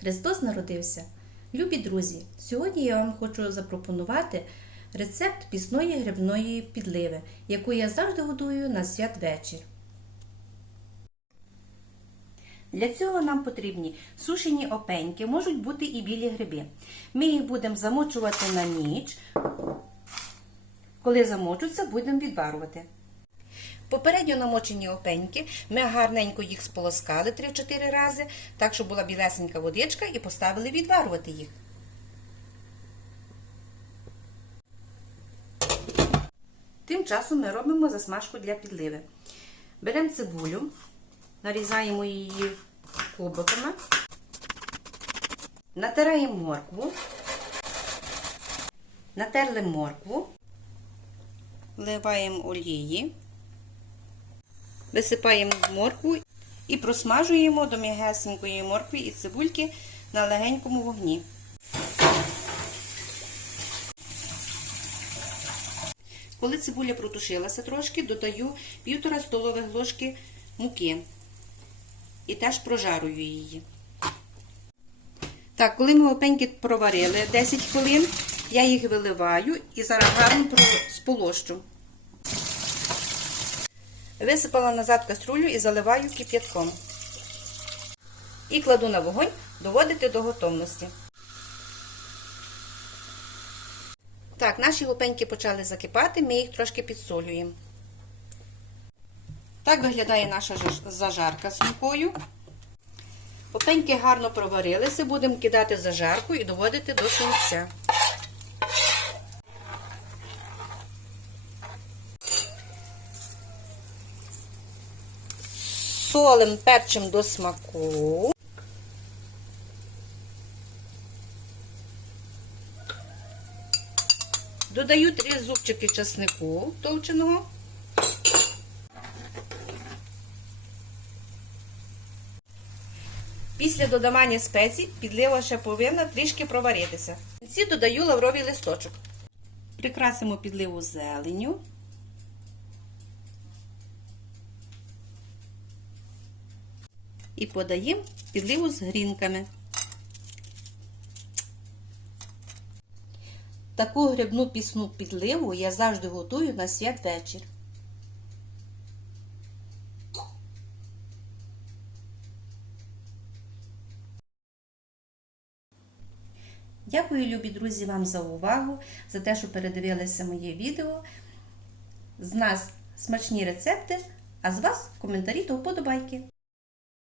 Христос народився! Любі друзі! Сьогодні я вам хочу запропонувати рецепт пісної грибної підливи, яку я завжди готую на святвечір. Для цього нам потрібні сушені опеньки, можуть бути і білі гриби. Ми їх будемо замочувати на ніч. Коли замочуться, будемо відварувати. Попередньо намочені опеньки, ми гарненько їх сполоскали 3-4 рази, так, щоб була білесенька водичка, і поставили відварувати їх. Тим часом ми робимо засмажку для підливи. Беремо цибулю, нарізаємо її кубиками, натираємо моркву, натерли моркву, вливаємо олії. Висипаємо моркву і просмажуємо до м'ягесенької моркви і цибульки на легенькому вогні. Коли цибуля протушилася трошки, додаю півтора столових ложки муки і теж прожарую її. Так, коли ми опеньки проварили 10 хвилин, я їх виливаю і зараз гарно сполощу. Висипала назад каструлю і заливаю кип'ятком. І кладу на вогонь доводити до готовності. Так, наші гупеньки почали закипати, ми їх трошки підсолюємо. Так виглядає наша зажарка з мукою. Опеньки гарно проварилися, будемо кидати зажарку і доводити до кінця. Солим перчим до смаку. Додаю три зубчики часнику товченого. Після додавання спецій підлива ще повинна трішки проваритися. В додаю лавровий листочок. Прикрасимо підливу зеленю. І подаємо підливу з грінками. Таку грибну пісну підливу я завжди готую на святвечір. Дякую, любі друзі, вам за увагу, за те, що передивилися моє відео. З нас смачні рецепти, а з вас коментарі та вподобайки.